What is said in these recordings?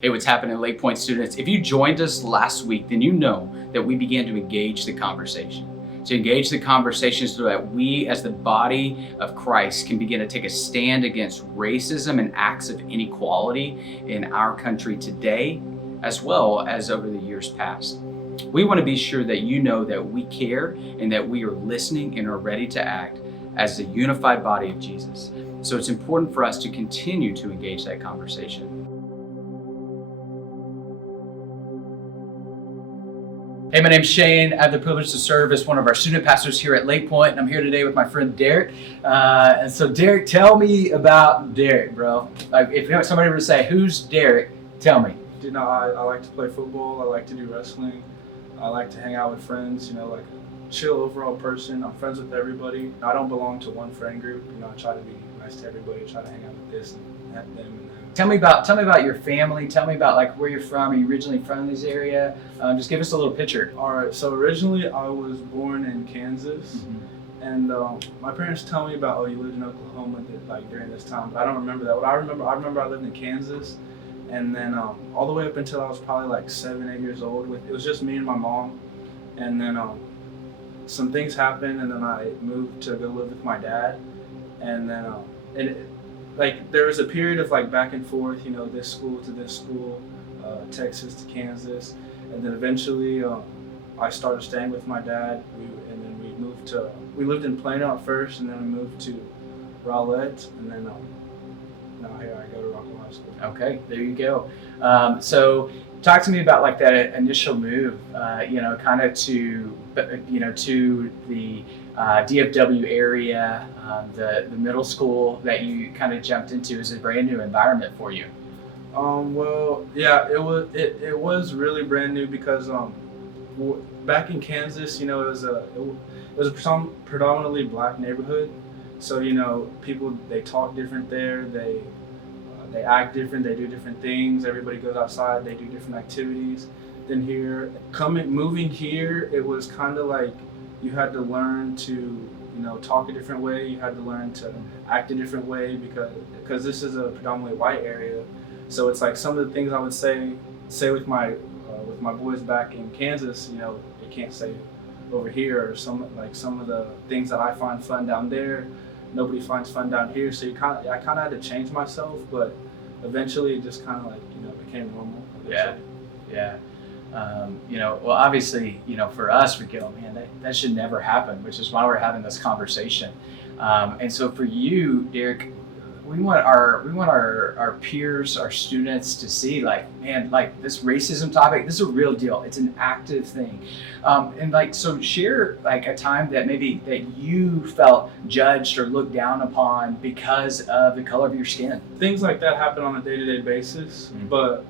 Hey, what's happening, Lake Point students? If you joined us last week, then you know that we began to engage the conversation. To engage the conversation so that we, as the body of Christ, can begin to take a stand against racism and acts of inequality in our country today, as well as over the years past. We want to be sure that you know that we care and that we are listening and are ready to act as the unified body of Jesus. So it's important for us to continue to engage that conversation. Hey, my name's Shane. I have the privilege to serve as one of our student pastors here at Lake Point, and I'm here today with my friend Deyreck. And so, Deyreck, tell me about Deyreck, bro. Like, if somebody were to say, "Who's Deyreck?" Tell me. You know, I like to play football. I like to do wrestling. I like to hang out with friends. You know, like a chill overall person. I'm friends with everybody. I don't belong to one friend group. You know, I try to be nice to everybody. Try to hang out with this and them and them. Tell me about your family. Tell me about like where you're from. Are you originally from this area? Just give us a little picture. All right. So originally, I was born in Kansas, and my parents tell me about, oh, you lived in Oklahoma like during this time, but I don't remember that. What I remember I lived in Kansas, and then all the way up until I was probably like 7, 8 years old. It was just me and my mom, and then some things happened, and then I moved to go live with my dad, and then like there was a period of like back and forth, you know, this school to this school, Texas to Kansas, and then eventually I started staying with my dad. We lived in Plano at first, and then we moved to Rowlett, and then now here I go to Rockwell High School. Okay, there you go. So talk to me about like that initial move, kind of to the DFW area, the middle school that you kind of jumped into is a brand new environment for you. Well, yeah, it was really brand new because back in Kansas, you know, it was a predominantly black neighborhood, so you know, people, they talk different there, they act different, they do different things. Everybody goes outside, they do different activities. Then moving here, it was kind of like you had to learn to, you know, talk a different way. You had to learn to act a different way because this is a predominantly white area. So it's like some of the things I would say with my boys back in Kansas, you know, they can't say over here, or some of the things that I find fun down there, nobody finds fun down here. So I kind of had to change myself, but eventually it just kind of like, you know, became normal. Yeah. Well, obviously, you know, for us, we go, man, that should never happen, which is why we're having this conversation. And so for you, Deyreck, we want our peers, our students to see, like, man, like this racism topic, this is a real deal. It's an active thing. And like, so share like a time that maybe that you felt judged or looked down upon because of the color of your skin. Things like that happen on a day-to-day basis, but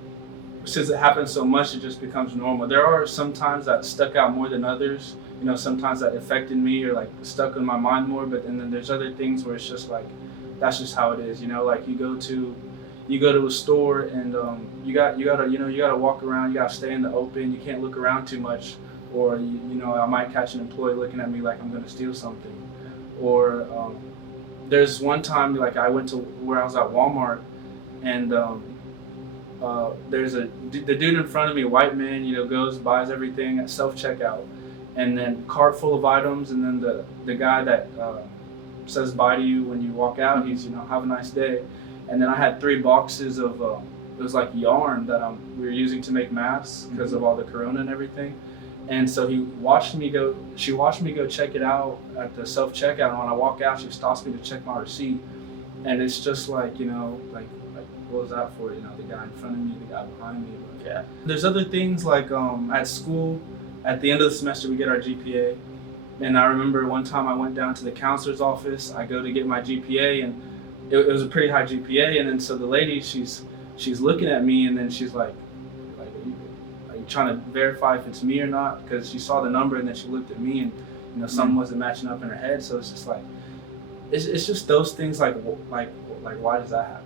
since it happens so much, it just becomes normal. There are some times that stuck out more than others. You know, sometimes that affected me or like stuck in my mind more. But then there's other things where it's just like, that's just how it is. You know, like you go to a store and you gotta walk around. You gotta stay in the open. You can't look around too much, or you know, I might catch an employee looking at me like I'm gonna steal something. Or there's one time like I went to where I was at Walmart, and there's the dude in front of me, a white man, you know, goes, buys everything at self-checkout, and then cart full of items, and then the guy that says bye to you when you walk out, he's, you know, have a nice day. And then I had 3 boxes of it was like yarn that we were using to make masks because of all the corona and everything. And so she watched me go check it out at the self-checkout, and when I walk out, she stops me to check my receipt. And it's just like, you know, like what was that for? You know, the guy in front of me, the guy behind me. But yeah. There's other things like at school, at the end of the semester, we get our GPA. And I remember one time I went down to the counselor's office. I go to get my GPA, and it was a pretty high GPA. And then so the lady, she's looking at me, and then she's like, are you trying to verify if it's me or not? Because she saw the number, and then she looked at me, and you know, something wasn't matching up in her head. So it's just like, it's just those things like why does that happen?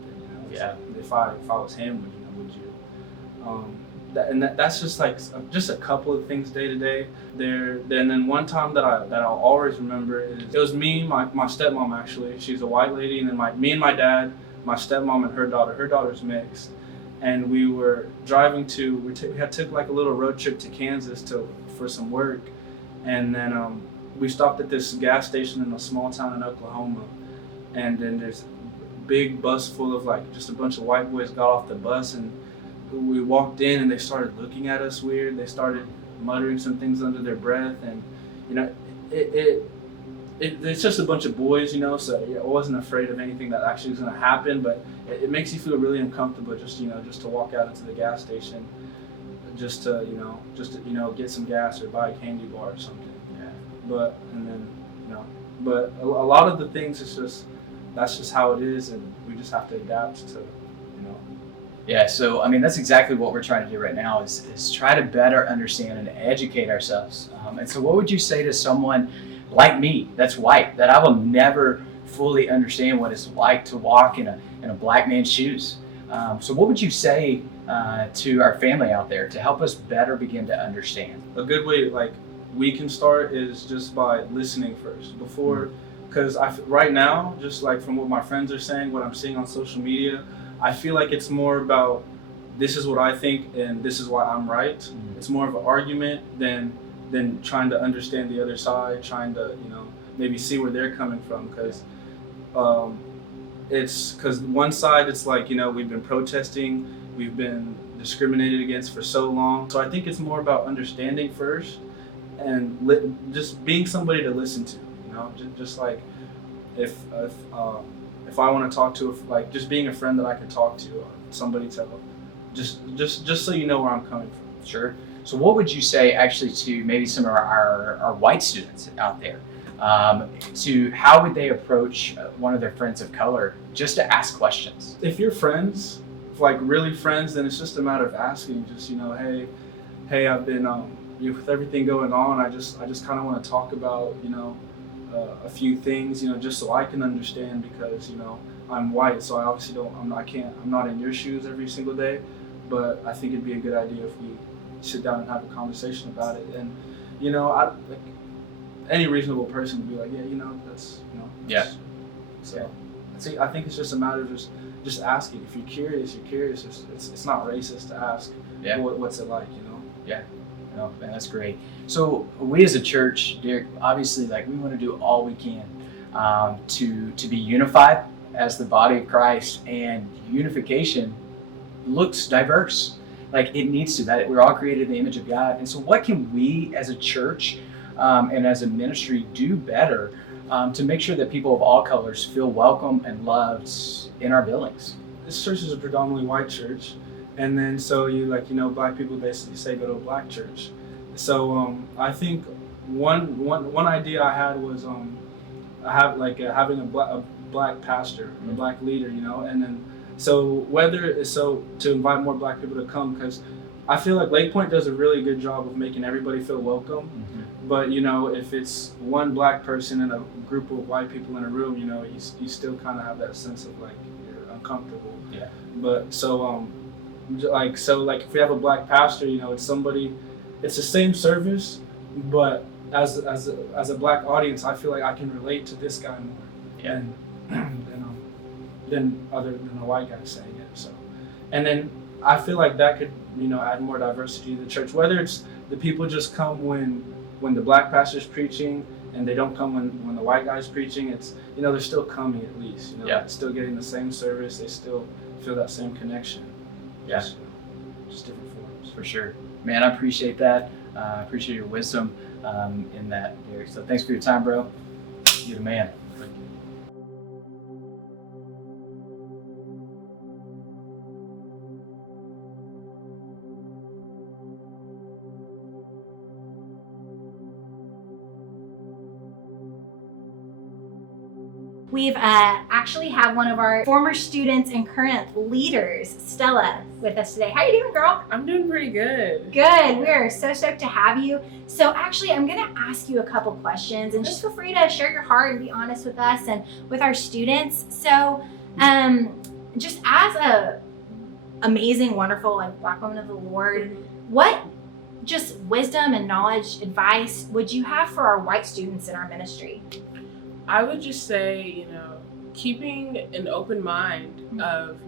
Yeah. If I was him, would you? That's just like just a couple of things day to day. And then one time that I'll always remember is it was me, my stepmom actually. She's a white lady, and then me and my dad, my stepmom and her daughter. Her daughter's mixed, and we were driving to we had took like a little road trip to Kansas for some work, and then we stopped at this gas station in a small town in Oklahoma, and then there's a big bus full of like just a bunch of white boys got off the bus, and we walked in and they started looking at us weird. They started muttering some things under their breath, and you know it's just a bunch of boys, you know, so I wasn't afraid of anything that actually was going to happen, but it makes you feel really uncomfortable just to walk out into the gas station just to get some gas or buy a candy bar or something. Yeah. But a lot of the things that's just how it is, and we just have to adapt to. Yeah, so I mean that's exactly what we're trying to do right now is try to better understand and educate ourselves. And so what would you say to someone like me that's white, that I will never fully understand what it's like to walk in a black man's shoes? So what would you say to our family out there to help us better begin to understand? A good way like we can start is just by listening first before, because right now, just like from what my friends are saying, what I'm seeing on social media, I feel like it's more about this is what I think and this is why I'm right. Mm-hmm. It's more of an argument than trying to understand the other side, trying to maybe see where they're coming from, because it's because one side it's like we've been protesting, we've been discriminated against for so long. So I think it's more about understanding first and just being somebody to listen to. Just like if I want to talk to just being a friend that I can talk to, or somebody to just so you know where I'm coming from. Sure. So what would you say actually to maybe some of our white students out there? To how would they approach one of their friends of color just to ask questions? If you're friends, like really friends, then it's just a matter of asking. Just hey, I've been with everything going on, I just kind of want to talk about a few things, just so I can understand, because I'm white, so I obviously I'm not in your shoes every single day, but I think it'd be a good idea if we sit down and have a conversation about it. And any reasonable person would be like, that's. So I think it's just a matter of just asking. If you're curious, you're curious. It's not racist to ask. Yeah. What's it like, Yeah. No, man, that's great. So we as a church, Deyreck, obviously, we want to do all we can to be unified as the body of Christ, and unification looks diverse. It needs to. That we're all created in the image of God. And so what can we as a church and as a ministry do better to make sure that people of all colors feel welcome and loved in our buildings? This church is a predominantly white church. And then so black people basically say go to a black church. So I think one idea I had was having a black pastor, a black leader, and then so to invite more black people to come, because I feel like Lake Point does a really good job of making everybody feel welcome. Mm-hmm. But if it's one black person and a group of white people in a room, you still kind of have that sense of you're uncomfortable. Yeah. But so if we have a black pastor, it's the same service, but as a black audience, I feel like I can relate to this guy more than a white guy saying it. So, and then I feel like that could add more diversity to the church. Whether it's the people just come when the black pastor's preaching, and they don't come when the white guy's preaching. It's they're still coming at least. Still getting the same service. They still feel that same connection. Yeah. Just different forms. For sure. Man, I appreciate that. I appreciate your wisdom in that, Deyreck. So thanks for your time, bro. You're the man. We've actually have one of our former students and current leaders, Stella, with us today. How you doing, girl? I'm doing pretty good. Good. We are so stoked to have you. So actually, I'm going to ask you a couple questions, and just feel free to share your heart and be honest with us and with our students. So just as a amazing, wonderful, black woman of the Lord, what just wisdom and knowledge, advice would you have for our white students in our ministry? I would just say, keeping an open mind of,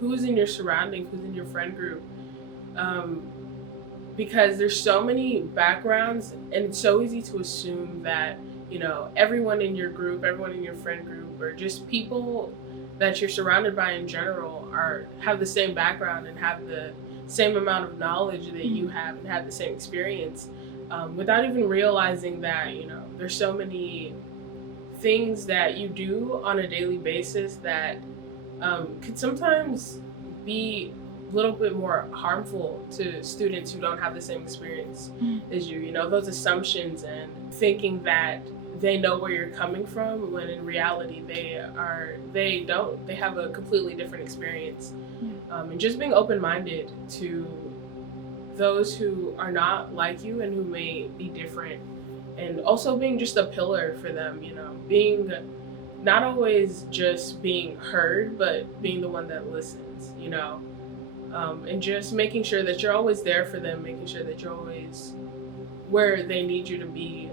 who's in your surrounding, who's in your friend group. Because there's so many backgrounds, and it's so easy to assume that, everyone in your group, everyone in your friend group, or just people that you're surrounded by in general have the same background and have the same amount of knowledge that you have and have the same experience, without even realizing that, there's so many things that you do on a daily basis that could sometimes be a little bit more harmful to students who don't have the same experience as you. Those assumptions and thinking that they know where you're coming from, when in reality they don't. They have a completely different experience. And just being open-minded to those who are not like you and who may be different, and also being just a pillar for them, being not always just being heard, but being the one that listens, and just making sure that you're always there for them, making sure that you're always where they need you to be,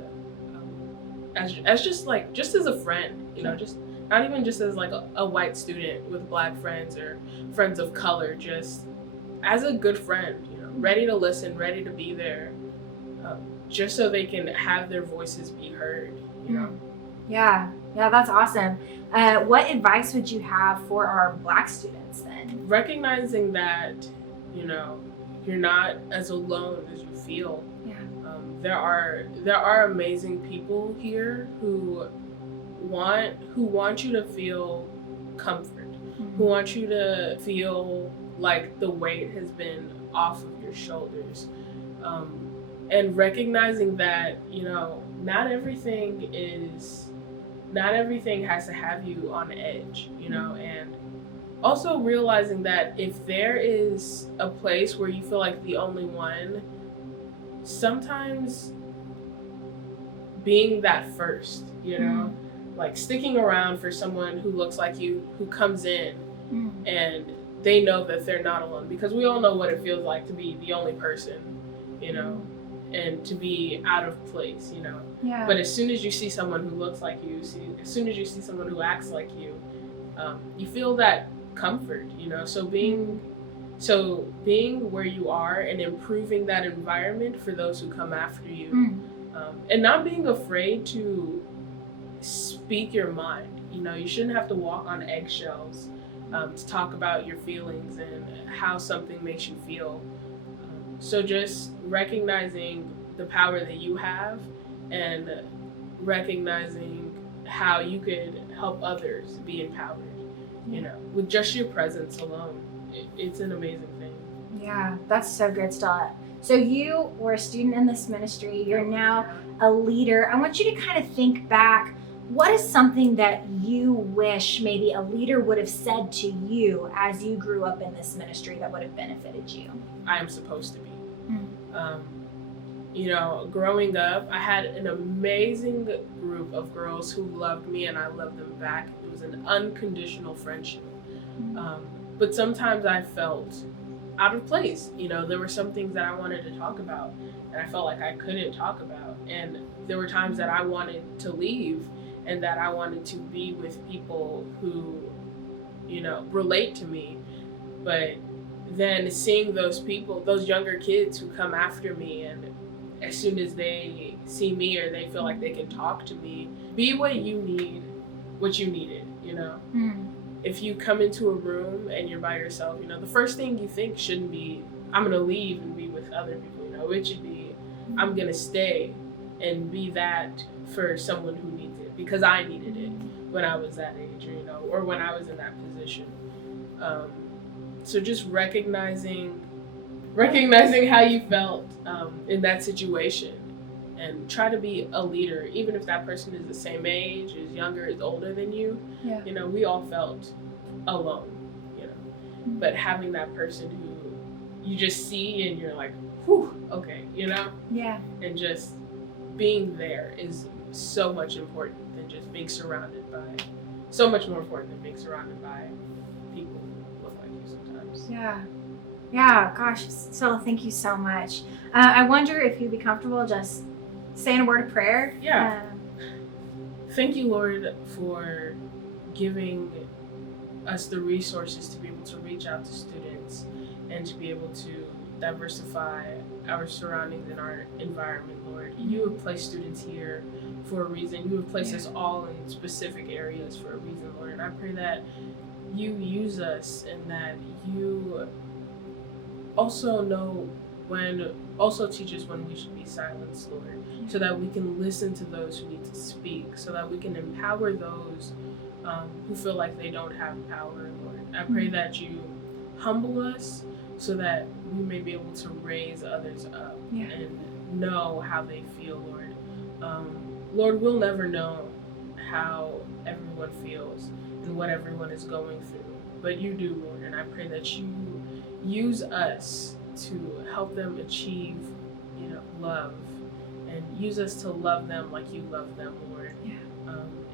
as just as a friend, just not even just as like a white student with black friends or friends of color, just as a good friend, ready to listen, ready to be there, just so they can have their voices be heard, Yeah, that's awesome. What advice would you have for our Black students then? Recognizing that, you're not as alone as you feel. Yeah. There are amazing people here who want you to feel comfort, who want you to feel like the weight has been off of your shoulders, and recognizing that not everything has to have you on edge, and also realizing that if there is a place where you feel like the only one, sometimes being that first, like sticking around for someone who looks like you, who comes in and they know that they're not alone, because we all know what it feels like to be the only person, and to be out of place, Yeah. But as soon as you see someone who looks like you, as soon as you see someone who acts like you, you feel that comfort, So being where you are and improving that environment for those who come after you, and not being afraid to speak your mind. You shouldn't have to walk on eggshells to talk about your feelings and how something makes you feel. So just recognizing the power that you have and recognizing how you could help others be empowered, with just your presence alone. It's an amazing thing. Yeah, that's so good, Stella. So you were a student in this ministry. You're now a leader. I want you to kind of think back. What is something that you wish maybe a leader would have said to you as you grew up in this ministry that would have benefited you? I am supposed to be. Growing up, I had an amazing group of girls who loved me and I loved them back. It was an unconditional friendship. But sometimes I felt out of place. There were some things that I wanted to talk about and I felt like I couldn't talk about. And there were times that I wanted to leave and that I wanted to be with people who, relate to me. But then seeing those people, those younger kids who come after me, and as soon as they see me or they feel like they can talk to me, be what you needed, If you come into a room and you're by yourself, the first thing you think shouldn't be, I'm gonna leave and be with other people, It should be, I'm gonna stay and be that for someone who needs it, because I needed it when I was that age, or when I was in that position. So just recognizing how you felt in that situation, and try to be a leader, even if that person is the same age, is younger, is older than you. Yeah. We all felt alone, but having that person who you just see and you're like, whew, okay, Yeah. and just being there is so much more important than being surrounded by people who look like you sometimes. Yeah, gosh, Stella, thank you so much. I wonder if you'd be comfortable just saying a word of prayer. Yeah. Thank you, Lord, for giving us the resources to be able to reach out to students and to be able to diversify our surroundings and our environment, Lord. You have placed students here for a reason. You have placed us all in specific areas for a reason, Lord. And I pray that you use us and that you also teach us when we should be silenced, Lord, so that we can listen to those who need to speak, so that we can empower those who feel like they don't have power, Lord. I pray that you humble us so that we may be able to raise others up and know how they feel, Lord. Lord, we'll never know how everyone feels and what everyone is going through, but you do, Lord, and I pray that you use us to help them achieve, love, and use us to love them like you love them, Lord.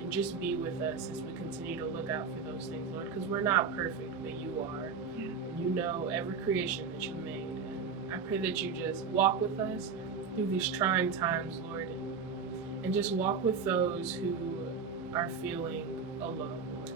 And just be with us as we continue to look out for those things, Lord, because we're not perfect, but you are. And you know every creation that you made. And I pray that you just walk with us through these trying times, Lord, and just walk with those who are feeling alone, Lord.